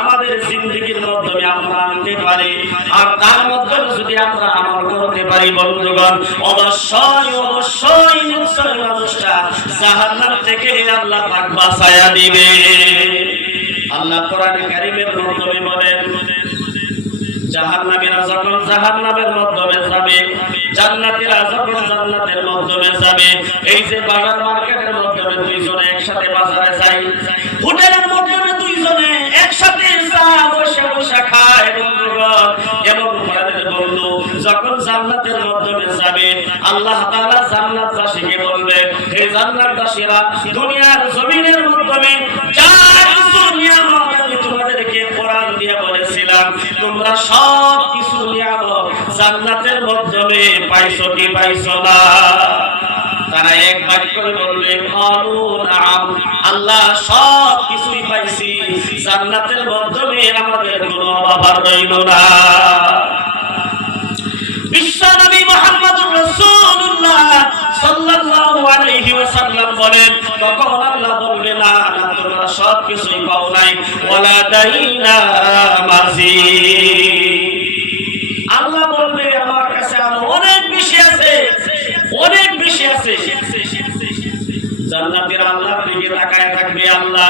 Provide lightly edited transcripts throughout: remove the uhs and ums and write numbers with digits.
আমাদের জিন্দেগীর মাধ্যমে আমরা আনতে পারি আর তার মাধ্যমে যদি আমরা আমল করতে পারি বন্ধুগণ, অবশ্যই অবশ্যই নিশ্চয় মানুষটা জাহান্নাম থেকে আল্লাহ পাক বাঁচায়া দিবে। আল্লাহ কোরআন কারীমের মাধ্যমে বলেন, জাহান্নামীরা যখন জাহান্নামের মাধ্যমে যাবে, জান্নাতীরা যখন জান্নাতের মাধ্যমে যাবে, এই যে বাজার মার্কেটের মাধ্যমে দুইজনে একসাথে বাজারে যায়, হোটেলের মাধ্যমে দুইজনে একসাথে বসে বসে খায় বন্ধুগণ, এমন ভাইদের বন্ধু যখন জান্নাতের মাধ্যমে যাবে, আল্লাহ তাআলা জান্নাতবাসীকে বলবে, হে জান্নাতবাসীরা, দুনিয়ার জমিনের মাধ্যমে যা কিছু নিয়ামত আমি তোমাদেরকে কোরআন দিয়ে বলেছিলাম, তোমরা সব কিছু নিয়ামত জান্নাতের মাধ্যমে পাইছো কি পাইছো না? তারা এক বাক্য করে বলবে, ক্বালু নাআম, আল্লাহ সব কিছুই পাইছি, জান্নাতের মাধ্যমে আমাদের কোনো অভাব রইল না। বিশ্বনবী মুহাম্মদুর রাসূলুল্লাহ সাল্লাল্লাহু আলাইহি ওয়াসাল্লাম বলেন, তখন আল্লাহ বলবে, না না, তোমরা সব কিছুই পাও নাই, ওয়ালা দাইনা মাজিদ। আল্লাহ বলবে, আমার কাছে আরো অনেক বেশি আছে, অনেক বেশি আছে। জান্নাতীরা আল্লাহর দিকে তাকায় থাকবে, আল্লাহ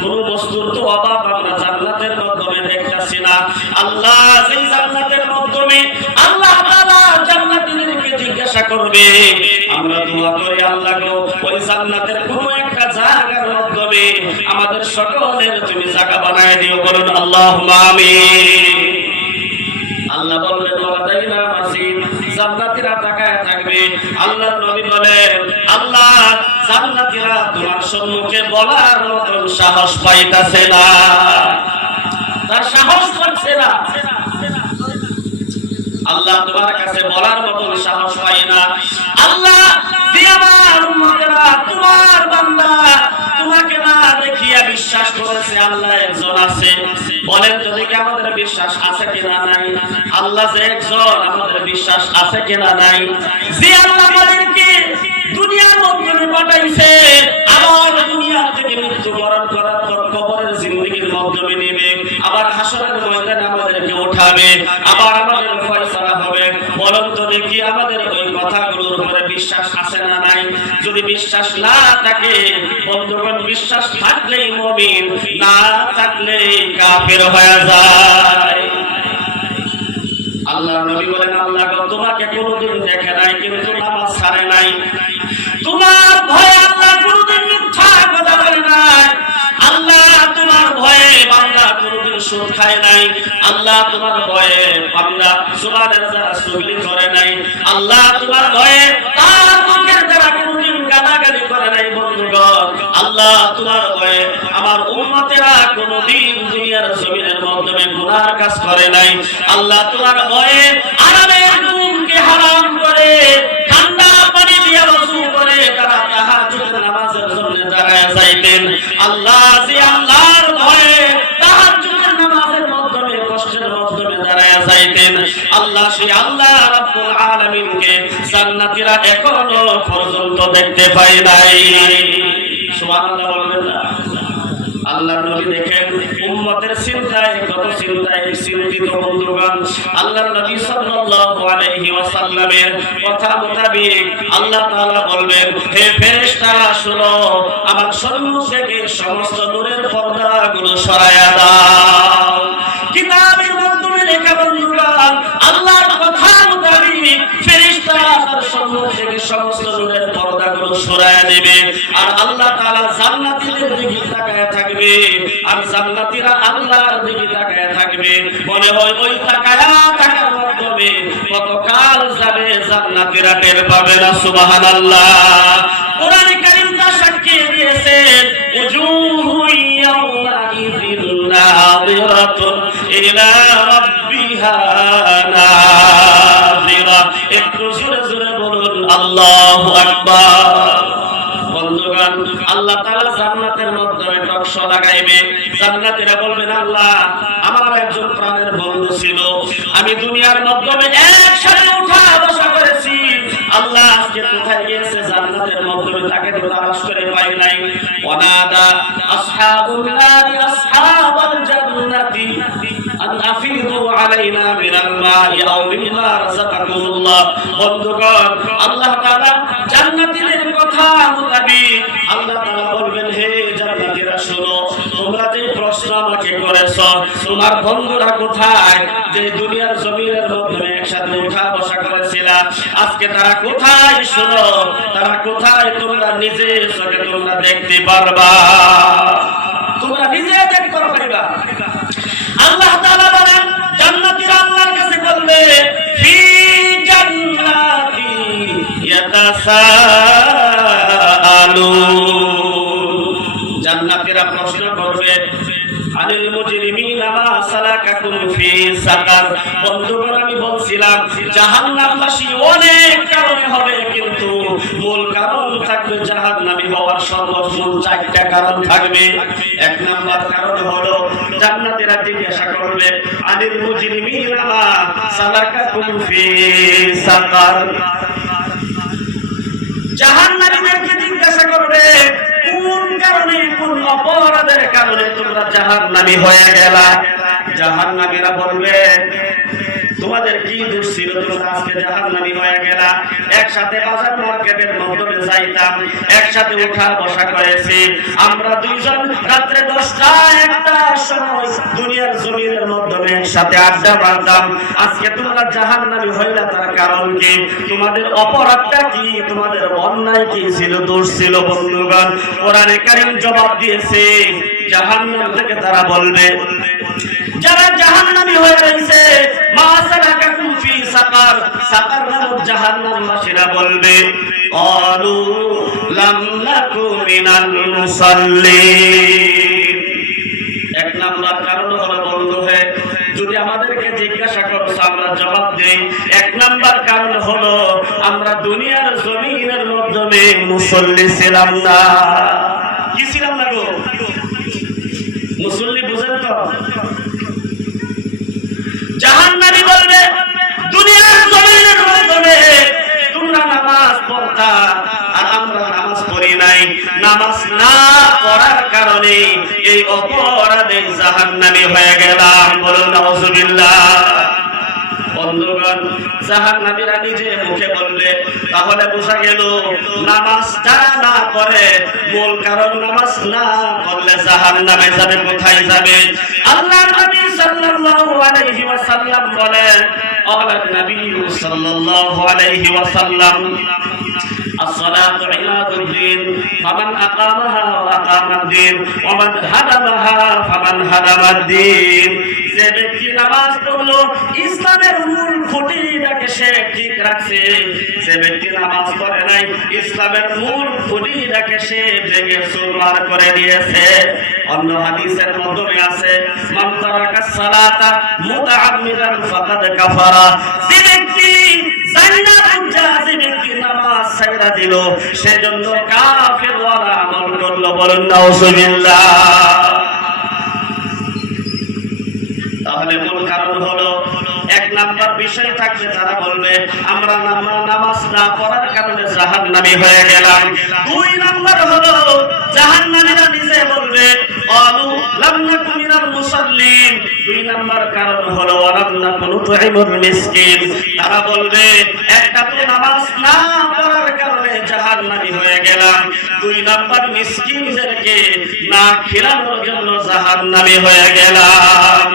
কোন বস্তুর তো অভাব আমরা জান্নাতের মাধ্যমে দেখতাছি না। আল্লাহ সেই জান্নাতের মাধ্যমে আল্লাহ তাআলা জান্নাতীদেরকে জিজ্ঞাসা করবে, আমরা দোয়া করি আল্লাহ গো, ওই জান্নাতের কোন একটা জায়গার মাধ্যমে আমাদের সকলের তুমি জায়গা বানায় দিও, বলুন আল্লাহুম্মা আমিন। আল্লাহ বললেন, ওয়াদাইনা মাসিদ, জান্নাতীরা তাকায় থাকবে। আল্লাহর নবী বলেন, আল্লাহ জান্নাতীরা তোমার সম্মুখে বলার মতো সাহস পাইতাছে না, তার সাহস পাচ্ছে না। আল্লাহ তোমার কাছে বলার মতো সাহস পায় না। আল্লাহ যে আমার উম্মতেরা তোমার বান্দা তোমাকে না দেখিয়া বিশ্বাস করেছে, আল্লাহ একজন আছে, বলেন তো দেখি আমাদের বিশ্বাস আছে কিনা নাই? আল্লাহ যে একজন, আমাদের বিশ্বাস আছে কিনা নাই? যে আল্লাহ আমাদেরকে দুনিয়ার মাধ্যমে পাঠাইছে, আবার দুনিয়া থেকে মৃত্যুবরণ করার পর কবরের জিন্দেগীর মাধ্যমে নেবে, আবার হাসরের ময়দানে আমাদেরকে উঠাবে, আবার আমাদের ফয়সালা হবে, বলেন তো দেখি আমাদের ওই কথাগুলোর উপরে বিশ্বাস আছে না নাই? যদি বিশ্বাস না থাকে বন্ধুগণ, বিশ্বাস থাকলেই মুমিন, না থাকলে কাফের হয়ে যায়। আল্লাহ নবী বলেন, আল্লাহ তোমাকে কোনোদিন দেখে নাই কিন্তু নামাজ ছাড়ে নাই, তোমার ভয়ে আল্লাহ কোনোদিন মিথ্যা কথা বলে নাই, আল্লাহ তোমার ভয়ে বান্দা কোনোদিন সুদ খায় নাই, আল্লাহ তোমার ভয়ে বান্দা জুবানের দ্বারা চুগলি করে নাই, আল্লাহ তোমার ভয়ে তার মুখের দ্বারা কোনোদিন গালাগালি করে নাই। বন্ধুগণ, আল্লাহ তোমার ভয়ে আমার উম্মতেরা কোনোদিন দুনিয়ার জমিনের মাধ্যমে গুনার কাজ করে নাই, আল্লাহ তোমার ভয়ে আরামের ঘুমকে হারাম করে ঠান্ডা পানি দিয়ে ওযু করে তারা তাহাজ্জুদের নামাজের জন্য দাঁড়ায় যাইতেন। আল্লাহ যে আল্লাহর ভয়ে তাহাজ্জুদের নামাজের মাধ্যমে কষ্টের মাধ্যমে দাঁড়ায় যাইতেন, আল্লাহ সেই আল্লাহ রাব্বুল আলামিনকে জান্নাতীরা এখনো পর্যন্ত দেখতে পায় নাই। সুবহানাল্লাহ বলবেন না? আল্লাহর নবী দেখেন উম্মতের চিন্তায় কত চিন্তিত বন্ধুগণ। আল্লাহর নবী সাল্লাল্লাহু আলাইহি ওয়াসাল্লামের কথা মোতাবেক আল্লাহ তাআলা বলবেন, হে ফেরেশতারা শুনো, আমার সম্মুখ থেকে সমস্ত নূরের পর্দাগুলো সরায়া দাও। কিতাবের মাধ্যমে লেখা বন্ধুগণ, আল্লাহর কথা মোতাবেক ফেরেশতারা তার সম্মুখ থেকে সমস্ত নূরের পর্দাগুলো সরায়া দেবে, আর আল্লাহ তাআলা জান্নাতীদের দিকে তাকায় থাকবে, আর জান্নাতীরা আল্লাহর দিকে তাকায় থাকবে। মনে হয় ওই তাকায়া থাকার মাধ্যমে কতকাল যাবে জান্নাতীরা টের পাবে না। সুবহানাল্লাহ। কোরআন কারীম তা সাক্ষী দিয়েছেন, উজুহু ইয়াওমাইযিন নাযিরাতুন ইলা রাব্বিহা নাযিরা। একটু জোরে জোরে বলুন আল্লাহু আকবার। বন্ধুগণ, আল্লাহ তাআলা জান্নাতের মাধ্যমে টকশো লাগাইবে। জান্নাতীরা বলবেন, আল্লাহ আমার একজন প্রাণের বন্ধু ছিল, আমি দুনিয়ার মাধ্যমে একসাথে উঠা বসা করেছি, আল্লাহ আজকে কোথায় গিয়েছে? জান্নাতের মাধ্যমে তাকে তো তালাশ করে পাই নাই। ওয়ানাদা আসহাবুল নারি আসহাবাল জান্নাত আলাইনা মিনাল মা'i আও মিম্মা রাযাকাকুমুল্লাহ। বন্ধুগণ, আল্লাহ তাআলা জান্নাতীদের কথা মোতাবেক আল্লাহ তাআলা বলবেন, হে জান্নাতীরা শোনো, তোমরা যে প্রশ্ন আমাকে করেছো, তোমার বন্ধুরা কোথায়? যে দুনিয়ার জমিনের মধ্যে একসাথে উঠা বসা করেছিলা, আজকে তারা কোথায়? শোনো, তারা কোথায় তোমরা নিজে চোখে তোমরা দেখতে পারবা, তোমরা নিজে দেখতে পারবা। আল্লাহ তাআলা বলেন, জান্নাতীরা আল্লাহর কাছে বলবে, ফি জান্নাতি ইয়াতাসাআলুন। জান্নাতীরা প্রশ্ন করবে, আনিল মুজরিমিনা মা সালাকাকুম ফি সাকার। বন্ধুগণ, আমি বলছিলাম জাহান্নামবাসী অনেক কারণে হবে, কিন্তু মূল কারণ থাকবে জাহান্নামী হওয়ার সর্বমূল 4টা কারণ থাকবে। এক নাম্বার কারণ হলো জান্নাতীরা জিজ্ঞাসা করবে, আনিল মুজরিমিনা মা সালাকাকুম ফি সাকার। জাহান্নামীদেরকে জিজ্ঞাসা করবে, কোন কারণে, কোন অপরাধের কারণে তোমরা জাহান্নামী হয়ে গেলা? জাহান্নামীরা বলবে, তোমাদের কি দোষ ছিল, তোমরা আজকে জাহান্নামী হয়ে গেলা? একসাথে বাজার মার্কেটের মধ্যে যাইতাম, একসাথে উঠা বসা করেছি, আমরা দুইজন রাত্রে 10টা 1টার সময় দুনিয়ার জমিনের মধ্যে একসাথে আড্ডা মারতাম। আজকে তোমরা জাহান্নামী হইলা, তার কারণ কি? তোমাদের অপরাধটা কি? তোমাদের অন্যায় কি ছিল, দোষ ছিল? বন্ধুগণ, কোরআনে কারীম জবাব দিয়েছে, জাহান্নাম থেকে তারা বলবে, যারা জাহান্নামী হয়ে রয়েছে, মা সালাকাকুম ফি সাকার, সাকার নামক জাহান্নামবাসীরা বলবে, ক্বালু লাম নাকু মিনাল মুসাল্লিন। এক নাম্বার কারণ হলো, বন্ধু হয়ে যদি আমাদেরকে জিজ্ঞাসা করো, আমরা জবাব দেই, এক নাম্বার কারণ হলো আমরা দুনিয়ার জমিনের মধ্যে মুসল্লি ছিলাম না। কি ছিলাম না গো? মুসল্লি বুঝেন তো? জাহান্নামী বলবে, দুনিয়ার জমিনের মধ্যে তোমরা নামাজ পড়তা, আর আমরা নামাজ পড়ি নাই। নামাজ না পড়ার কারণে এই অপরাধে জাহান্নামী হয়ে গেলাম। বলুন নাউজুবিল্লাহ। বন্ধুগণ, জাহান্নামীরা নিজে মুখে বললে, তাহলে বোঝা গেল নামাজ যারা না পড়ে, মূল কারণ নামাজ না পড়লে জাহান্নামে যাবে। কোথায় যাবে? আল্লাহর নবী সাল্লাল্লাহু আলাইহি ওয়াসাল্লাম বলেন, আল্লাহর নবী সাল্লাল্লাহু আলাইহি ওয়াসাল্লাম, الصلاة عماد الدين فمن أقامها وأقام الدين ومن هدمها فمن هدم الدين। যে ব্যক্তি নামাজ পড়লো, ইসলামের মূল খুঁটিটাকে সে ঠিক রাখছে। যে ব্যক্তি নামাজ পড়ে নাই, ইসলামের মূল খুঁটিটাকে সে ভেঙে চুরমার করে দিয়েছে। অন্য হাদিসের মধ্যে আছে, মান তারাকাস সালাতা মুতাআম্মিদান ফাকাদ কাফারা। যে ব্যক্তি যে ব্যক্তি নামাজ ছাইড়া দিল, সেজন্য কাফের ওয়ালা আমল করলো। বলুন নাউজুবিল্লাহ। তাহলে মূল কারণ হলো, এক নাম্বার বিষয় থাকবে, তারা বলবে আমরা নামাজ না পড়ার কারণে জাহান্নামী হয়ে গেলাম। 2 নাম্বার হলো, জাহান্নামীরা নিজে বলবে, ক্বালু লাম নাকু মিনাল মুসাল্লিন। 2 নাম্বার কারণ হলো, ওয়ালাম নাকু নুতঈমুল মিসকিন। তারা বলবে, একটা তো নামাজ না পড়ার কারণে জাহান্নামী হয়ে গেলাম, 2 নাম্বার মিসকিনদেরকে না খিলানোর জন্য জাহান্নামী হয়ে গেলাম।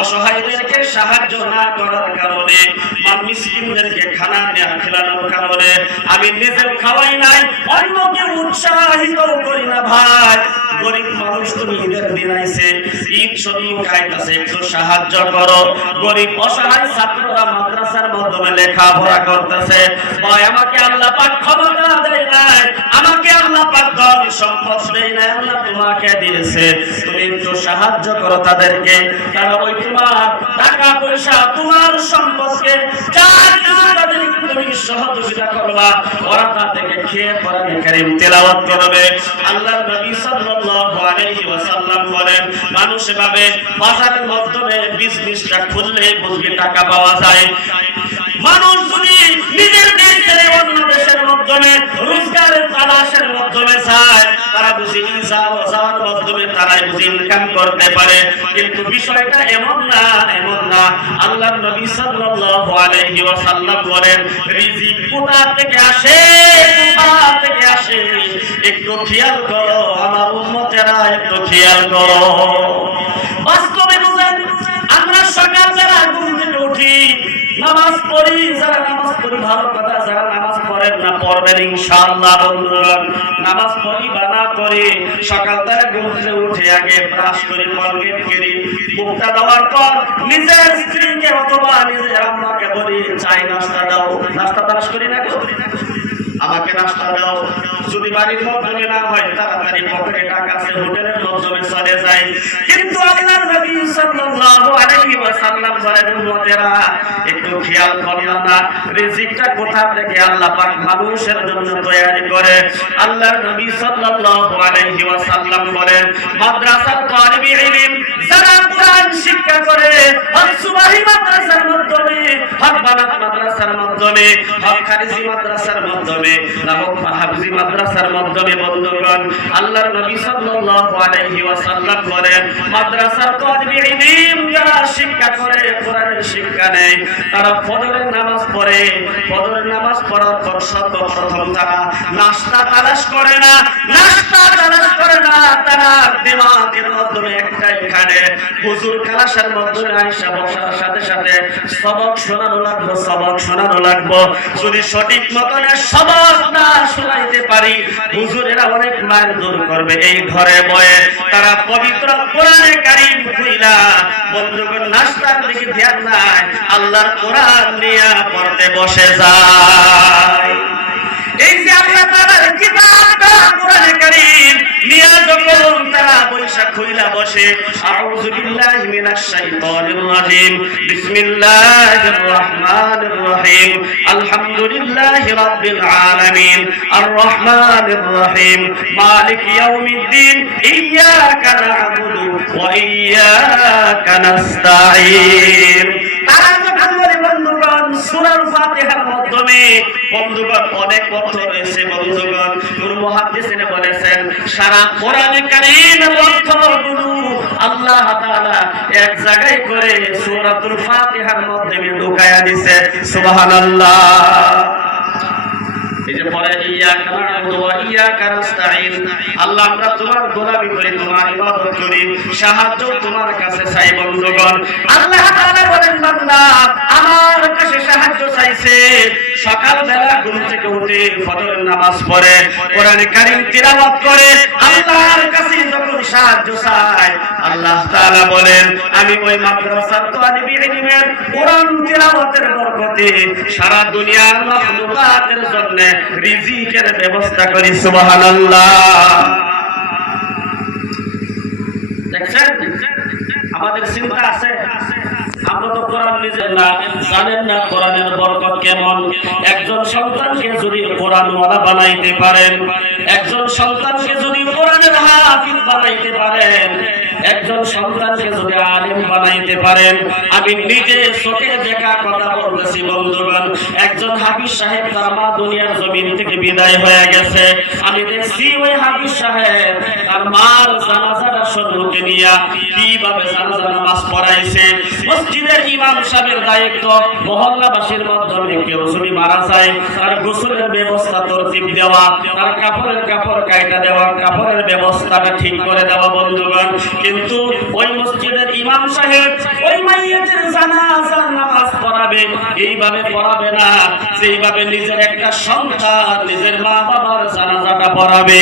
অসহায়দেরকে সাহায্য না করার কারণে বা মিসকিনদেরকে খানা দেওয়া খেলানোর কারণে আমি নিজেও খাওয়াই নাই, অন্যকে উৎসাহিত করি না। ভাই, গরিব মানুষ, তুমি ঈদের দিন আইছে, ঈদ শরীফ খাইতেছে, একটু সাহায্য করো। গরিব অসহায় ছাত্ররা মাদ্রাসার মাধ্যমে লেখাপড়া করতেছে, ভাই আমাকে আল্লাহ পাক ক্ষমতা দেয় নাই, আমাকে আল্লাহ পাক ধন সম্পদ দেয় নাই, আল্লাহ তোমাকে দিয়েছে, তুমি একটু সাহায্য করো তাদেরকে। কারণ ওই তোমার টাকা পয়সা, তোমার সম্পদকে তুমি সহযোগিতা করবা, ওরা তা থেকে খেয়ে কোরআনে কারীম তেলাওয়াত করবে। আল্লাহর নবী সাল্লাল্লাহু আলাইহি ওয়াসাল্লাম বলেন, মানুষ ভাবে বাজারের মাধ্যমে বিজনেসটা খুললে বুঝবে টাকা পাওয়া যায়। মানুষ যদি নিজের দেশ ছেড়ে অন্য দেশের মধ্যে মাধ্যমে, রোজগারের তালাশের মাধ্যমে চায়, তারা বুঝি যাওয়ার মাধ্যমে তারাই বুঝি ইনকাম করতে পারে। কিন্তু বিষয়টা এমন না, এমন না। আল্লাহর নবী সাল্লাল্লাহু আলাইহি ওয়াসাল্লাম বলেন, রিজিক কোথা থেকে আসে, কোথা থেকে আসে একটু খেয়াল করো আমার উম্মতেরা, একটু খেয়াল করো। বাস্তবে বুঝেন, আমরা সকাল যারা ঘুম থেকে উঠি, নামাজ পড়ি, যারা নামাজ পড়ি ভালো কথা, যারা নামাজ পড়েন না পড়বেন ইনশাআল্লাহ। বন্ধুরা, নামাজ পড়ি বা না পড়ি, সকাল তারা ঘুম থেকে উঠে আগে ব্রাশ করি, কলগেট করি, মুখটা দেওয়ার পর নিজের স্ত্রীকে অথবা নিজের আম্মাকে বলি, চাই নাস্তা দাও। নাস্তা ব্রাশ করি না গো, আমাকে নাস্তা দাও। যদি বাড়ির মধ্যে না হয়, তাড়াতাড়ি পকেটে টাকা আছে, হোটেলের মাধ্যমে চলে যায়। কিন্তু আল্লাহর নবী সাল্লাল্লাহু আলাইহি ওয়াসাল্লাম বলেন, উম্মতেরা একটু খেয়াল করো না, রিজিকটা কোথা থেকে আল্লাহ পাক মানুষের জন্য তৈরি করে। আল্লাহর নবী সাল্লাল্লাহু আলাইহি ওয়াসাল্লাম বলেন, মাদ্রাসার তালিবে ইলম যারা কোরআন শিক্ষা করে, হক সুবহি মাদ্রাসার মাধ্যমে, হক বানাত মাদ্রাসার মাধ্যমে, হক খারিজি মাদ্রাসার মাধ্যমে, হক হাফজি মাদ্রাসার মাধ্যমে, বন্ধুগণ আল্লাহর নবী সাল্লাল্লাহু আলাইহি ওয়াসাল্লাম বলেন, মাদ্রাসার তালিবে ইলম যারা শিক্ষা করে, কোরআনের শিক্ষা নেয়, তারা ফজরের নামাজ পড়ে। ফজরের নামাজ পড়ার পর সর্বপ্রথম তারা নাস্তা তালাশ করে না, নাস্তা তালাশ করে না, তারা দিমাগের মাধ্যমে একটাই খানে, হুজুর ক্লাসের মাধ্যমে আয়েশা বসার সাথে সাথে সবক শোনানো লাগবে, সবক শোনানো লাগবে। যদি সঠিক মতন সবক না শোনাইতে পারি, হুজুরেরা অনেক মাইল দূর করবে। এই ঘরে বয়ে তারা পবিত্র কোরআনে কারীম খুইলা, বন্ধুগণ নাস্তার দিকে ধ্যান নাই, আল্লাহর কোরআন নিয়ে পড়তে বসে যায়। এই যে আল্লাহ তাআলার কিতাবটা কোরআনে কারীম নিয়ে যখন তারা বৈশা খুইলা বসে, আউযু বিল্লাহি মিনাশ শাইতানির রাজিম, বিসমিল্লাহির রাহমানির রহিম, আলহামদুলিল্লাহি রাব্বিল আলামিন, আর রহমানির রহিম, মালিক ইয়াউমিদ্দিন, ইয়্যাকা না'বুদু ওয়া ইয়্যাকা নাস্তাঈন। তারা যখন বলে বন্ধুগণ সূরা ফাতিহার মাধ্যমে, বন্ধুগণ অনেক অর্থ রয়েছে। বন্ধুগণ কোন মুহাদ্দিসিনে বলেছেন, সারা কোরআনে কারীমের অর্থগুলো আল্লাহ তাআলা এক জায়গায় করে সূরাতুল ফাতিহার মাধ্যমে ঢুকায়া দিয়েছে। সুবহানাল্লাহ। এই যে পরে ইয়াকা না'বুদু ওয়া ইয়াকা নাস্তাঈন, আল্লাহ আমরা তোমার গোলামি করি, তোমার ইবাদত করি, সাহায্য তোমার কাছে চাই। বন্ধুগণ আল্লাহ তাআলা বলেন, বান্দা আমার কাছে সাহায্য চাইছে, সকাল বেলা ঘুম থেকে উঠে ফজরের নামাজ পড়ে, কোরআনে কারীম তিলাওয়াত করে, আল্লাহর কাছে যখন সাহায্য চায়, আল্লাহ তাআলা বলেন, আমি ওই মাদ্রাসার তালিবে ইলমের কোরআন তিলাওয়াতের বরকতে সারা দুনিয়ার মাখলুকাতের জন্য রিজিকের ব্যবস্থা করি। সুবহানাল্লাহ। দেখছেন আমাদের চিন্তা আছে, আমরা তো কোরআন নিজে না জানেন না কোরআনের বরকত কেমন। একজন সন্তানকে যদি কোরআনওয়ালা বানাইতে পারেন, একজন সন্তানকে যদি কোরআনের হাফিজ বানাইতে পারেন, একজন সন্তানকে যদি আলেম বানাইতে পারেন, আমি নিজে চোখে দেখা কথা বলতেছি বন্ধুগণ। একজন হাফিজ সাহেব তার মা দুনিয়ার জমিন থেকে বিদায় হয়ে গেছে, আমি দেখছি ওই হাফিজ সাহেব তার মার জানাজাটা সম্মুখে নিয়ে কিভাবে জানাজা নামাজ পড়াইছে। মসজিদের ইমাম সাহেবের দায়িত্ব মহল্লাবাসীর মাধ্যমে কেউ যদি মারা যায় তার গোসলের ব্যবস্থা তরতিব দেওয়া, তার কাপড় কাইটা দেওয়া, কাপড়ের ব্যবস্থাটা ঠিক করে দেওয়া। বন্ধুগণ কিন্তু ওই মসজিদের ইমাম সাহেব ওই মাইয়িতের জানাজার নামাজ পড়াবে, এইভাবে পড়াবে না সেইভাবে নিজের একটা সন্তান নিজের মা বাবার জানাজাটা পড়াবে।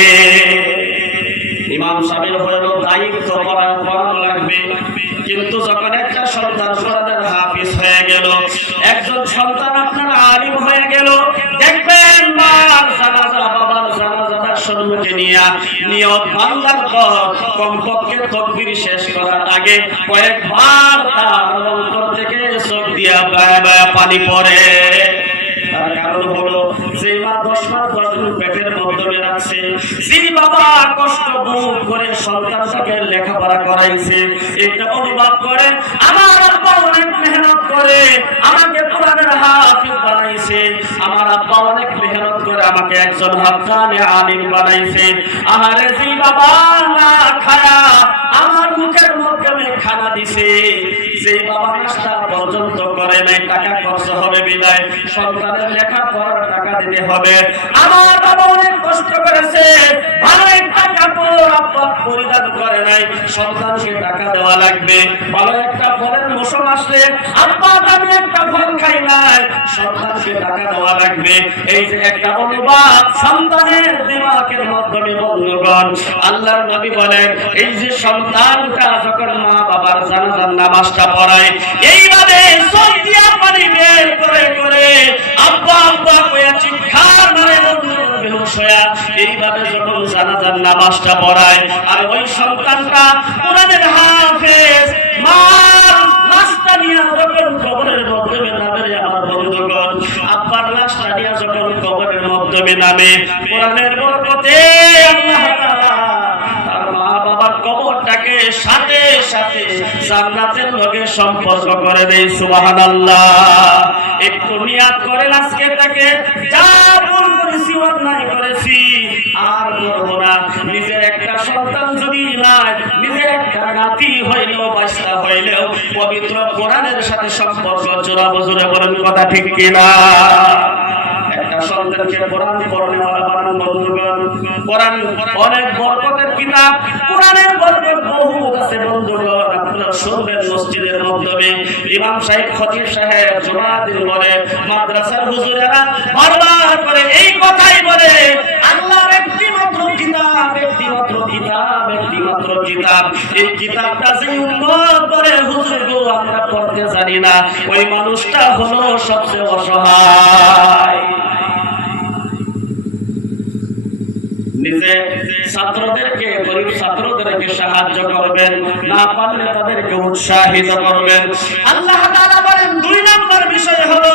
ইমাম সাহেবের হলো দায়িত্ব পড়ানো লাগবে। কিন্তু যখন একটা সন্তান কোরআনের হাফিজ হয়ে গেল, একজন সন্তান আপনার আলিম হয়ে গেল, দেখবেন মার জানাজা বাবার জানাজাটা সম্মুখে নিয়ে নিয়ত ভাঙার পর কমপক্ষে তাকবীর শেষ করার আগে কয়েকবার তার অন্তর থেকে চোখ দিয়া পানি পড়ে। তার কারণ হলো যে মা 10 মাস 10 দিন পেটের মধ্যে রাখছে, যে বাবা কষ্ট ভোগ করে সন্তানটাকে লেখাপড়া করাইছে, এটা অনুভব করে আমার আব্বা অনেক মেহনত করে আমাকে কোরআনের হাফিজ বানাইছে, আমার আব্বা অনেক মেহনত করে আমাকে একজন হক্কানি আলিম বানাইছে। আহারে যে বাবা না খায়া আমার মুখের মাধ্যমে খানা দিছে, যে বাবা নাস্তা পর্যন্ত করে নাই, টাকা খরচ হবে বিদায় সন্তানের লেখাপড়ার টাকা দিতে হবে। আমার বাবা অনেক কষ্ট করেছে, ভালো একটা কাপড় আব্বা পরিধান করে নাই, সন্তানকে টাকা দেওয়া লাগবে। ভালো একটা ফলের মৌসুম আসলে আব্বা দামি একটা ফল খাই নাই, সন্তানকে টাকা দেওয়া লাগবে। এই যে একটা অনুবাদ সন্তানের দিমাগের মাধ্যমে বন্ধুগণ, আল্লাহর নবী বলেন এই যে সন্তানটা যখন মা বাবার জানাজার নামাজটা পড়ায়, এইভাবে চোখ দিয়া পানি বের করে করে আব্বা আব্বা কইয়া চিৎকার মারে বেহুশ হইয়া এইভাবে যখন জানাজার নামাজটা পড়ায়, আর ওই সন্তানটা কোরআনের হাফেজ মার লাশটা নিয়ে যখন কবরের মাধ্যমে নামে, আমার বন্ধুগণ আব্বার লাশটা নিয়ে যখন কবরের মাধ্যমে নামে, কোরআনের বরকতে আল্লাহ তাআলা তার মা বাবার কবরটাকে সাথে সাথে জান্নাতের লগে সম্পর্ক করে দেয়। সুবহানাল্লাহ। একটু নিয়াত করেন আজকে থেকে যা ভুল করেছি অন্যায় করেছি আর করব না। নিজের একটা সন্তান যদি নাই, নিজের একটা নাতি হইলেও বাচ্চা হইলেও পবিত্র কোরআনের সাথে সম্পর্ক জোড়াবো। জোরে বলেন কথা ঠিক কিনা? একটা সন্তানকে কোরআন পড়ানোওয়ালা বানান বন্ধুগণ। কোরআন অনেক বরকতের কিতাব, কোরআনের বরকত বহুত আছে বন্ধুগণ। আপনারা শুনবেন মসজিদের মাধ্যমে ইমাম সাহেব খতিব সাহেব জুমার দিন বলে, মাদ্রাসার হুজুরেরা বারবার করে এই কথাই বলে, আল্লাহর একটি মাত্র কিতাব, একটি মাত্র কিতাব, একটি মাত্র কিতাব। এই কিতাবটা যে উম্মত বলে হুজুর গো আমরা পড়তে জানি না, ওই মানুষটা হলো সবচেয়ে অসহায়। নিজে ছাত্রদেরকে, গরিব ছাত্রদেরকে সাহায্য করবেন, না পারলে তাদেরকে উৎসাহিত করবেন। আল্লাহ তাআলা বলেন 2 নম্বর বিষয় হলো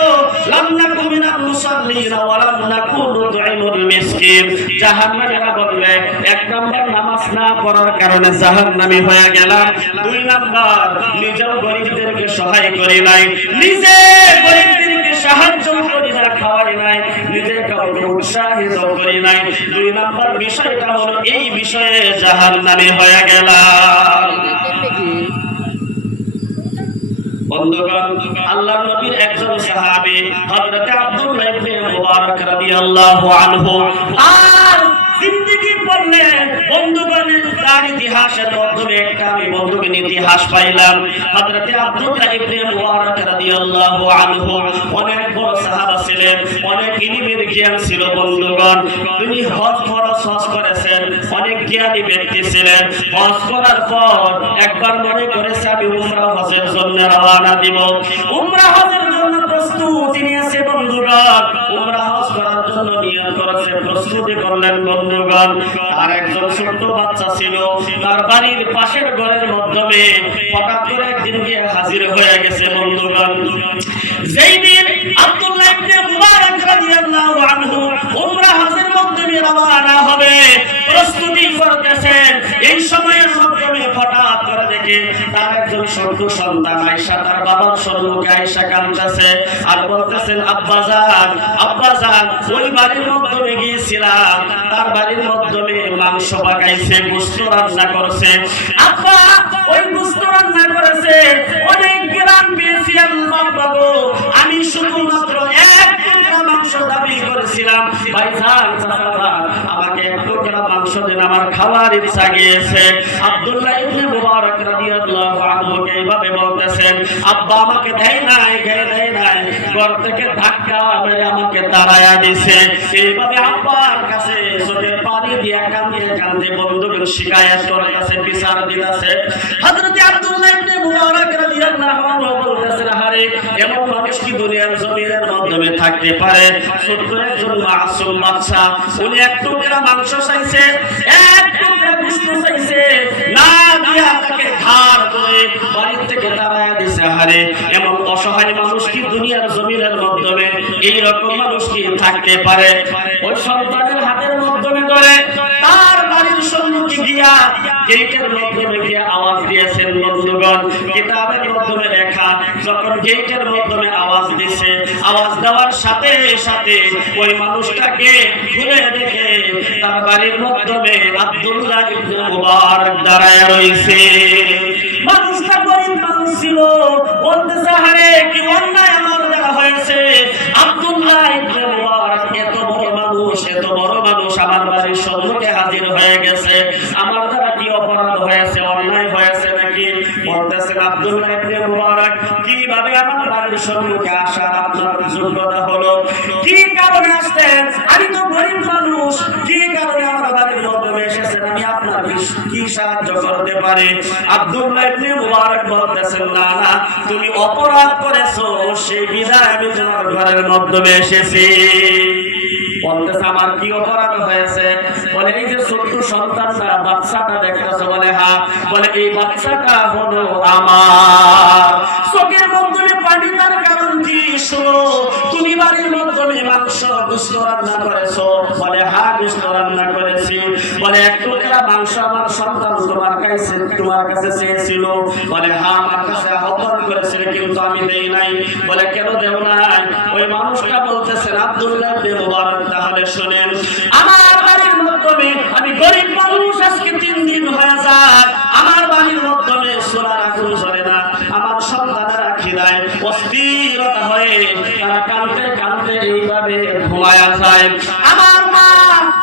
লাম নাকু মিনাল মুসাল্লিনা ওয়া লাম নাকু নুতঈমুল মিসকিন। জাহান্নামীরা বলবে 1 নম্বর নামাজ না পড়ার কারণে জাহান্নামী হয়ে গেলাম, 2 নম্বর নিজেও গরিবদেরকে সহায় করি নাই, নিজে গরিবদেরকে সাহায্য করি না, খাওয়াই নাই, নিজে কাউকে উৎসাহিত করি নাই। 2 নম্বর বিষয়টা হলো এই বিষয়ে জাহান্নামী হয়ে গেলাম। বন্ধুগণ আল্লাহর নবীর একজন সাহাবী হযরত আব্দুল্লাহ ইবনে মুবারক রাদিয়াল্লাহু আনহু আর জিন্দেগি পড়লে বন্ধুগণ তার ইতিহাসের মাধ্যমে একটা আমি বন্ধুগণ ইতিহাস পাইলাম। হযরত আব্দুল্লাহ ইবনে মুবারক রাদিয়াল্লাহু আনহু অনেক বড় সাহাবা ছিলেন, অনেক ইলমের জ্ঞান ছিল বন্ধুগণ। তিনি হজ করেছেন, অনেক জ্ঞানী ব্যক্তি ছিলেন। হজ করার পর একবার মনে করেছে আমি উমরা হজের জন্য রওনা দিব। উমরা হজের জন্য প্রস্তুতি নিয়েছে বন্ধুগণ, উমরা হজ করার জন্য নিয়ত করেছে, প্রস্তুতি করলেন বন্ধুগণ। আর একজন ছোট বাচ্চা ছিল, তার বাড়ির পাশের ঘরের মাধ্যমে হঠাৎ করে একদিন গিয়ে হাজির হয়ে গেছে বন্ধুগণ। যেই দিন আব্দুল্লাহ ইবনে মুবারক রাদিয়াল্লাহু আনহু উমরা হজের মাধ্যমে রওনা হবে, প্রস্তুতি করতেছেন, এই সময়ের মাধ্যমে হঠাৎ করে দেখে তার একজন ছোট সন্তান আয়েশা তার বাবার সম্মুখে আয়েশা কাঁদতেছে আর বলতেছেন আব্বাজান, আব্বাজান ওই বাড়ির মাধ্যমে গিয়েছিলাম, তার বাড়ির মাধ্যমে মাংস পাকাইছে, গোশত রান্না করছে, আব্বা ওই গোশত রান্না করেছে, অনেক গ্রাম পেয়েছি আল্লাহ বাবু, আমি শুধুমাত্র 1 টুকরা মাংস দাবি করেছিলাম, ভাইজান চাচাজান আমাকে 1 টুকরা মাংস দেন, আমার খাওয়ার ইচ্ছা গিয়েছে। আব্দুল্লাহ ইবনে মুবারক রাদিয়াল্লাহু আনহু এইভাবে বলতেছেন, আব্বা আমাকে দেয় নাই, দেয় নাই, ঘর থেকে ধাক্কা মেরে আমাকে তাড়ায়া দিয়েছে। এইভাবে আব্বার কাছে চোখের পানি দিয়ে কাঁদতে কাঁদতে বন্ধুকে শিকায়াত করতেছে, বিচার দিতেছে। হযরত আব্দুল্লাহ ইবনে মুবারক রাদিয়াল্লাহু আনহু বলতেছেন, আরে এমন মানুষ কি দুনিয়ার জমিনের মাধ্যমে থাকতে পারে? ছোট্ট একজন মাসুম বাচ্চা, উনি 1 টুকরা মাংস চাইছে, 1 টুকরা গোশত চাইছে, না দিয়া তাকে ধার করে বাড়ি থেকে তাড়ায়া দিয়েছে। আরে এমন অসহায় মানুষ কি দুনিয়ার জমিনের মাধ্যমে, এই রকম মানুষ কি থাকতে পারে? ওই সন্তানের হাতের মাধ্যমে ধরে তার বাড়ির সম্মুখে গিয়া গেটের মাধ্যমে গিয়ে আওয়াজ দিয়েছেন। বন্ধুগণ, কিতাবের মাধ্যমে লেখা, যখন গেটের মাধ্যমে আওয়াজ দিছে, আওয়াজ দেওয়ার সাথে সাথে ওই মানুষটাকে ঘুরে দেখে তার বাড়ির মাধ্যমে আব্দুল্লাহ ইবনে মুবারক দাঁড়ায় রয়েছে। মানুষটা গরিব মানুষ ছিল, বলতেছে হারে কি অন্যায় আমার দ্বারা হয়েছে। আব্দুল্লাহ ইবনে মুবারক এত বড় মানুষ আমার বাড়ির সম্মুখে হাজির হয়ে গেছে, আমার দ্বারা কি অপরাধ হয়েছে, অন্যায় হয়েছে নাকি? বলতেছেন আব্দুল্লাহ ইবনে মুবারক, কিভাবে আমার বাড়ির সম্মুখে আসার আপনার যোগ্যতা হলো? কি কারণে আসতেন? আমি তো গরিব মানুষ, কি কারণে আমার বাড়ির মাধ্যমে এসেছেন? আমি আপনার কি সাহায্য করতে পারি? আব্দুল্লাহ ইবনে মুবারক বলতেছেন, না না, তুমি অপরাধ করেছো, সেই বিধায় আমি তোমার ঘরের মাধ্যমে এসেছি। বলতেছে আমার কি অপরাধ হয়েছে? বলে এই যে ছোট্ট সন্তানটা, বাচ্চাটা দেখতেছো? বলে হ্যাঁ। বলে এই বাচ্চাটা হলো আমার। চোখের মাধ্যমে পানি তার কারণ কি? শুনো, তুমি বাড়ির মাধ্যমে মাংস গোশত রান্না করেছো? বলে হ্যাঁ, গোশত রান্না করেছি। বলে এক টুকরা মাংস আমার সন্তান তোমার কাছে চেয়েছিল? বলে হ্যাঁ, আমার কাছে আহ্বান করেছিল, কিন্তু আমি দেই নাই। বলে কেন দেও নাই? ওই মানুষটা বলতেছে আব্দুল্লাহ ইবনে মুবারক, তাহলে শুনেন, আমার বাড়ির মাধ্যমে, আমি গরিব মানুষ, আজকে 3 দিন হয়ে যায় আমার বাড়ির মাধ্যমে সোনার আগুন জ্বলে না, আমার সন্তানেরা খিদায় অস্থিরতা হয়ে তারা কাঁদতে কাঁদতে এইভাবে ঘুমায়া যায়। আমার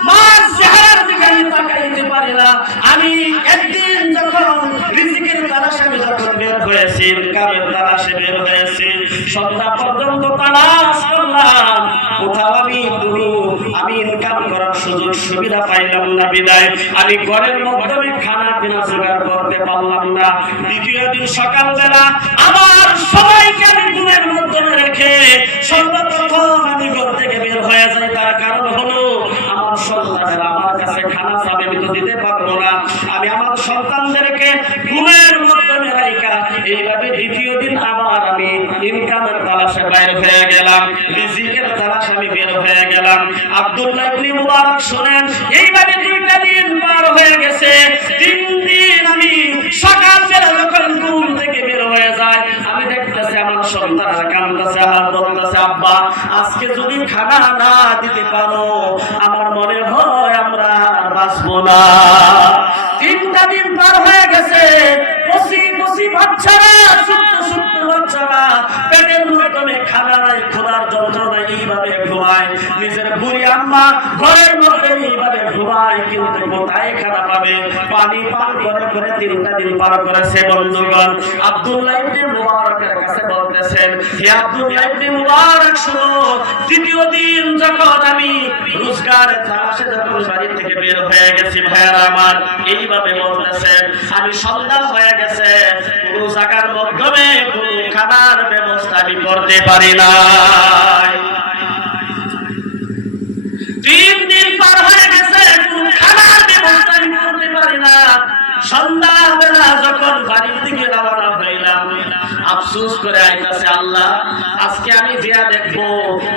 মার চেহারার দিকে আমি তাকাইতে পারি না। আমি একদিন যখন রিজিকের তালাশে আমি যখন বের হয়েছি, ইনকামের তালাশে বের হয়েছি, সন্ধ্যা পর্যন্ত তালাশ করলাম, কোথাও আমি ইনকাম করার সুযোগ সুবিধা পাইলাম না, বিদায় আমি ঘরের মাধ্যমে খানা পিনা জোগাড় করতে পারলাম না। দ্বিতীয় দিন সকালবেলা আবার সবাইকে আমি ঘুমের মাধ্যমে রেখে সর্বপ্রথম আমি ঘর থেকে বের হয়ে যাই। তার কারণ হলো আমার সন্তানেরা আমার কাছে খানা চাবে, আমি তো দিতে পারবো না। আমি আমার সন্তানদেরকে ঘুমের মাধ্যমে রাইখা এইভাবে দ্বিতীয় দিন আবার আমি ইনকামের তালাশে বাইর হয়ে গেলাম, রিজিকের তালাশে আমি বের হয়ে গেলাম। আব্দুল্লাহ ইবনে মুবারক শুনেন, এইভাবে 2টা দিন পার হয়ে গেছে। 3 দিন আমি সকালবেলা যখন ঘুম থেকে বের হয়ে যায়, আমি দেখতেছি আমার সন্তানরা কাঁদতেছে আর বলতেছে, আব্বা আজকে যদি খানা না দিতে পারো আমার মনে হয় আমরা বাঁচবো না। 3টা দিন পার হয়ে গেছে, কচি বাচ্চারা, ছোট্ট বাচ্চারা পেটের মাধ্যমে খানা নাই, খোদার যন্ত্রণায় এইভাবে ঘুমায়। নিজের বুড়ি আম্মা ঘরের মধ্যে এইভাবে ঘুমায়, কিন্তু কোথায় খানা পাবে? পানি পান করে করে 3টা দিন পার করেছে। বন্ধুগণ, আব্দুল্লাহ ইবনে মুবারকের কাছে বলতেছেন, হে আব্দুল্লাহ ইবনে মুবারক শুনো, তৃতীয় দিন যখন আমি রোজগারের তালাশে যখন বাড়ি থেকে বের হয়ে গেছি, ভাইয়ারা আমার, এইভাবে বলতেছেন, আমি সন্ধ্যা হয়ে গেছে, কোনো জায়গার মাধ্যমে কোনো খাবার ব্যবস্থা আমি করতে পারি না। 3 দিন পার হয়ে গেছে, কোনো খাবার ব্যবস্থা আমি করতে পারি না। সন্ধ্যাবেলা যখন বাড়ির দিকে রওনা হইলাম, আফসোস করে আইতাছে, আল্লাহ আজকে আমি দিয়া দেখবো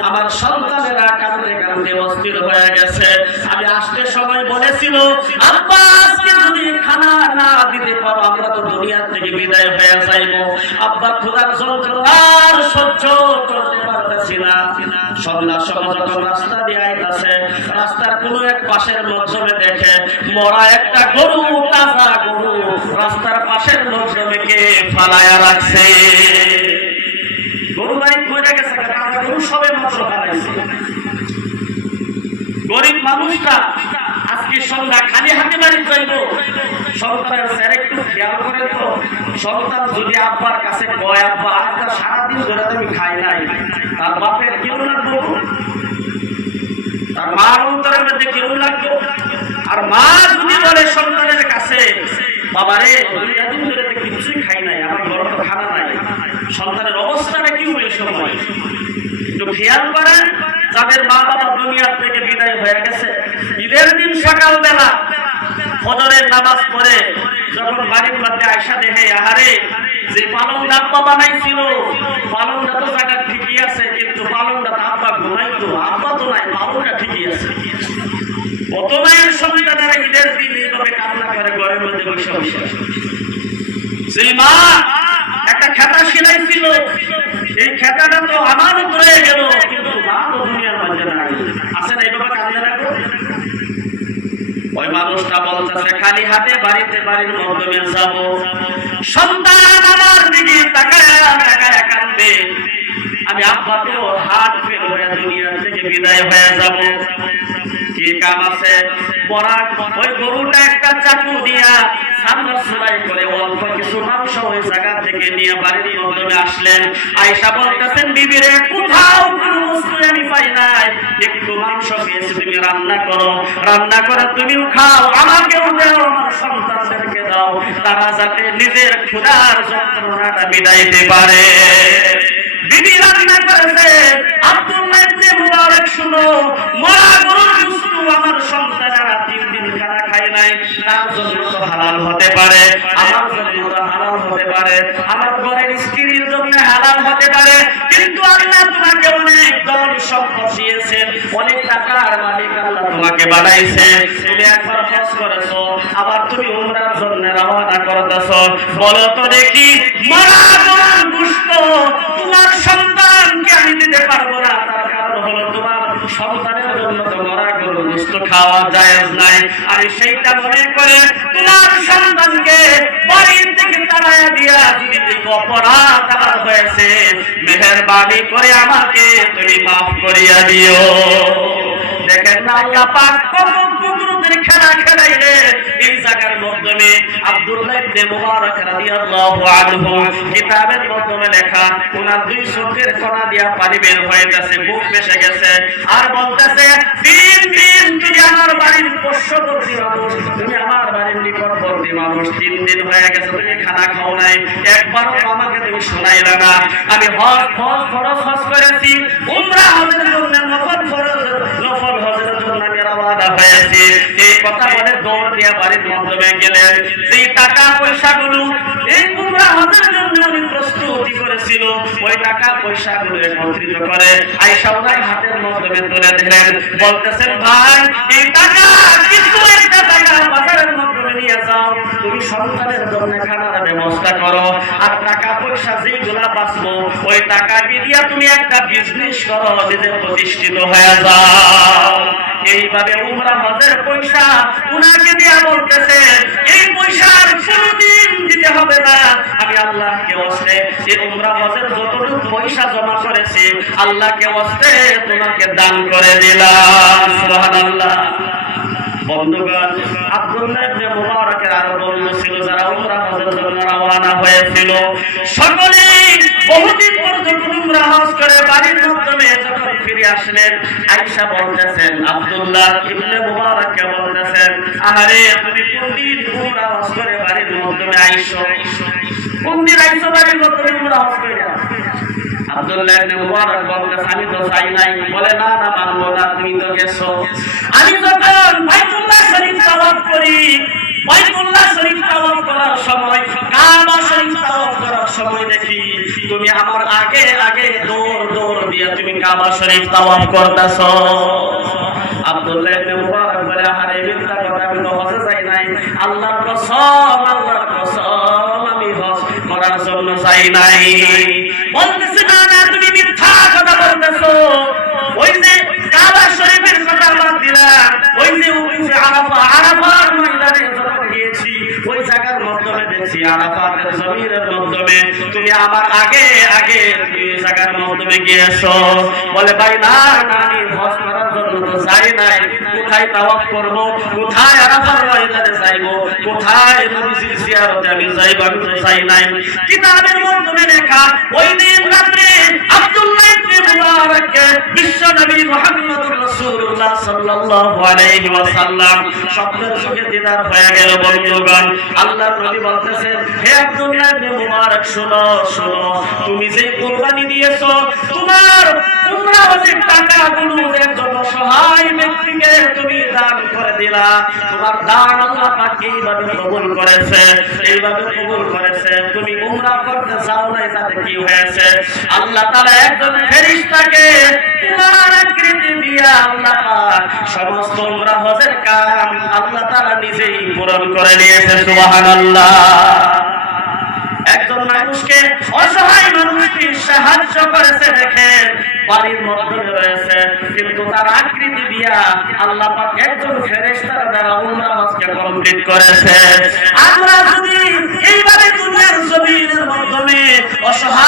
আমার সন্তানেরা কাঁদতে কাঁদতে অস্থির হয়ে গেছে। আমি আসতে সময় বলেছিল, আব্বা আজকে যদি খানা না দিতে পারো আমরা তো দুনিয়া থেকে বিদায় হয়ে যাইবো। আব্বা খোদার যন্ত্রণার সহ্য করতে পারতেছি না। সন্ধ্যার সময় যখন রাস্তা দিয়ে আইতাছে, রাস্তার কোনো এক পাশের মাধ্যমে দেখে মরা একটা গরু, তাজা গরু রাস্তার পাশের মাধ্যমে কে ফালায়া রাখছে। গরু নাই মরে গেছে, তাজা গরু সবে মাত্র ফালাইছে। গরিব মানুষটা আজকে সন্ধ্যা খালি হাতে বাড়ি যাইব, সন্তানের স্যার একটু খেয়াল করে তো, সন্তান যদি আব্বার কাছে কয়, আব্বা আজকে সারাদিন ধরে তুমি খাই নাই, তার বাপের কেউ লাগবো, তার মার অন্তরের মধ্যে কেউ লাগবো। আর মা যদি বলে সন্তানের কাছে, বাবারে 2 দিন ধরে তো কিছুই খাই নাই, আমার ঘরে তো খানা নাই, সন্তানের অবস্থাটা কি হবে? সময় একটু খেয়াল করেন, যাদের মা বাবা দুনিয়া থেকে বিদায় হয়ে গেছে, ঈদের দিন সকালবেলা ফজরের নামাজ পড়ে যখন বাড়ির মধ্যে আয়সা দেখে, আহারে যে পালংটা আব্বা বানাইছিল, পালংটা তো জায়গা ঠিকই আছে, কিন্তু পালংটা তো আব্বা ঘুমাইতো, আব্বা তো নাই, পালংটা ঠিকই আছে। কত মায়ের সন্তানেরা ঈদের দিন এইভাবে কান্না করে করে ঘরের মধ্যে বসে বসে সেই মা একটা খেতা সেলাই ছিল, এই খেতাটা তো আমানত রয়ে গেল, কিন্তু মা তো দুনিয়ার মধ্যে নাই। আছে না এইভাবে কাঁদে রাখো? ওই মানুষটা বলতেছে খালি হাতে বাড়িতে বাড়ির মাধ্যমে যাব, সন্তান আমার দিকে তাকায় তাকায় কাঁদবে, আমি আব্বা তো হাত ফেল হয়ে দুনিয়া থেকে বিদায় হয়ে যাব। কি কাম আছে? বরাক ওই গরুটা একটা চাকু দিয়া সামনে সেলাই করে অল্প কিছু মাংস ওই জায়গা থেকে নিয়ে বাড়ির মাধ্যমে আসলেন। আয়েশা বলতেছেন বিবি রে, কোথাও কোনো বস্তু আমি পাই নাই, একটু মাংস পেয়েছি, তুমি রান্না করো, রান্না করে তুমিও খাও, আমাকেও দাও, আমার সন্তানদেরকে দাও, তারা যাতে নিজের ক্ষুধার যন্ত্রণাটা মিটাইতে পারে। বিবি রান্না করেছে। আব্দুল্লাহ ইবনে মুবারক শুনো, মরা গরুর গোশত আমার সন্তানেরা 3 দিন খানা খায় নাই, তার জন্য তো হালাল হতে পারে, আমার জন্য তো হালাল হতে পারে, আমার ঘরের স্ত্রীর জন্য হালাল হতে পারে, কিন্তু আল্লাহ তোমাকে অনেক ধন সম্পদ দিয়েছেন, অনেক টাকার মালিক আল্লাহ তোমাকে বানাইছে, তুমি একবার হজ করেছো, আবার তুমি উমরার জন্য রওনা করতেছো, বলো তো দেখি মরা গরুর গোশত তোমার সন্তানকে আমি দিতে পারবো না, তার কারণ হলো তোমার সন্তানের জন্য তো মরা গরুর গোশত খাওয়া জায়েজ নাই। আমি সেইটা মনে করে তোমার সন্তানকে বাড়ি থেকে তাড়াইয়া দিয়া যদি অপরাধ আমার হয়েছে, মেহেরবানি করে আমাকে তুমি মাফ করিয়া দিও। দেখেন না আল্লাহ পাক কত কুদরতের খেলা খেলাইলে এই জায়গার মাধ্যমে। আব্দুল্লাহ ইবনে মুবারক রাদিয়াল্লাহু আনহু কিতাবের মাধ্যমে লেখা, ওনার 2 চোখের কোণা দিয়া পানি বের হয়ে গেছে, বুক ভেসে গেছে, আর বলতেছে 3 দিন তুমি আমার বাড়ির পার্শ্ববর্তী মানুষ, তুমি আমার বাড়ির নিকটবর্তী মানুষ, 3 দিন হয়ে গেছে তুমি খানা খাও নাই, একবারও আমাকে তুমি শোনাইলে না। আমি ফরজ হজ করেছি, উমরা হজের জন্য নফল হজের জন্য আমি রওনা হয়েছি। এই কথা বলে দৌড় দিয়া বাড়ির মাধ্যমে গেলেন। সেই টাকা পয়সাগুলো এই উমরা হজের জন্য আমি প্রস্তুতি করেছিল, ওই টাকা পয়সাগুলো একত্রিত করে আয়েশা ওনার হাতের মাধ্যমে তুলে দিলেন, বলতেছেন ভাই এই টাকা কিছু একটা টাকা বাজারের মাধ্যমে নিয়ে যাও, তুমি সন্তানের জন্য খানার ব্যবস্থা করো, আর টাকা পয়সা যেগুলা বাঁচবো ওই টাকাকে দিয়া তুমি একটা বিজনেস করো, নিজে প্রতিষ্ঠিত হয়ে যাও। এইভাবে উমরা হজের পয়সা উনাকে দিয়া বলতেছে এই পয়সার কোনদিন দিতে হবে না, আমি আল্লাহকে ওয়াস্তে এই উমরা হজের যতটুকু পয়সা জমা করেছি আল্লাহকে ওয়াস্তে তোমাকে দান করে দিলাম। সুবহানাল্লাহ। বন্ধুগণ, আব্দুল্লাহ ইবনে মুবারকের আরো বন্ধু ছিল যারা উমরা হজের জন্য রওনা হয়েছিল, সকলেই বহুদিন পর্যন্ত উমরা হজ করে বাড়ির মাধ্যমে যখন ফিরে আসলেন, আয়েশা বলতেছেন আব্দুল্লাহ ইবনে মুবারককে বলতেছেন, আরে তুমি কোনদিন উমরা হজ করে বাড়ির মাধ্যমে আইছো, কোনদিন আইছো বাড়ির মাধ্যমে উমরা হজ করে? আব্দুল্লাহ ইবনে মুবারক বলতেছে আমি তো চাই নাই। বলে না না মানবো না, তুমি তো গেছো। আমি যখন বাইতুল্লাহ শরীফ তাওয়াফ করি, বাইতুল্লাহ শরীফ তাওয়াফ করার সময়, কাবা শরীফ তাওয়াফ করার সময় দেখি তুমি আমার আগে আগে দৌড় দিয়ে তুমি কাবা শরীফ তাওয়াফ করতেছো। আব্দুল্লাহ ইবনে মুবারক বলে আরে মিথ্যা কথা, আমি তো হজে যাই নাই, আল্লাহর কসম আমি হজ করার জন্য যাই নাই। বলতেছে না না তুমি মিথ্যা কথা বলতেছো, ওই যে কাবা শরীফের কথা বাদ দিলা, ওই যে আরাফার ময়দানে যখন গিয়েছি ওই জায়গার মাধ্যমে দেখছি আরাফাতের জমিনের মাধ্যমে তুমি আমার আগে আগে ওই জায়গার মাধ্যমে গিয়েছো। বলে ভাই না না আমি হজ করার জন্য তো যাই নাই, কোথায় তাওয়াফ করব, কোথায় আরাফার ময়দানে যাইবো, কোথায় নবীর জিয়ারতে আমি যাইব, আমি তো যাই নাই। কিতাবের মাধ্যমে লেখা ওই দিন রাতে আব্দুল্লাহ ইবনে মুবারককে বিশ্ব নবী মুহাম্মদুর রাসূলুল্লাহ সাল্লাল্লাহু আলাইহি ওয়াসাল্লাম স্বপ্নের চোখে দিদার হয়ে গেল। বন্ধুগণ, আল্লাহর নবী বলতেছেন হে আব্দুল্লাহ ইবনে মুবারক শোনো শোনো, তুমি যে কুরবানি দিয়েছো তোমার উমরা হজের টাকাগুলো একজন অসহায় ব্যক্তিকে তুমি দান করে দিলা, তোমার দান আল্লাহ পাক এইভাবে কবুল করেছে, এইভাবে কবুল করেছে। তুমি উমরা করতে যাও নাই, তাতে কি হয়েছে? আল্লাহ তাআলা একজন ফেরেশতাকে তোমার আকৃতি দিয়া আল্লাহ পাক সমস্ত উমরা হজের কাম আল্লাহ তাআলা নিজেই পূরণ করে নিয়েছে। সুবহানাল্লাহ। একজন মানুষকে, অসহায় মানুষকে সাহায্য করেছে দেখে বাড়ির মধ্যে রয়েছে, কিন্তু তার আকৃতি দিয়া আল্লাহ পাক একজন ফেরেশতার দ্বারা উমরা হজকে কমপ্লিট করেছে। আমরা যদি এইভাবে দুনিয়ার জমিনের মাধ্যমে অসহায়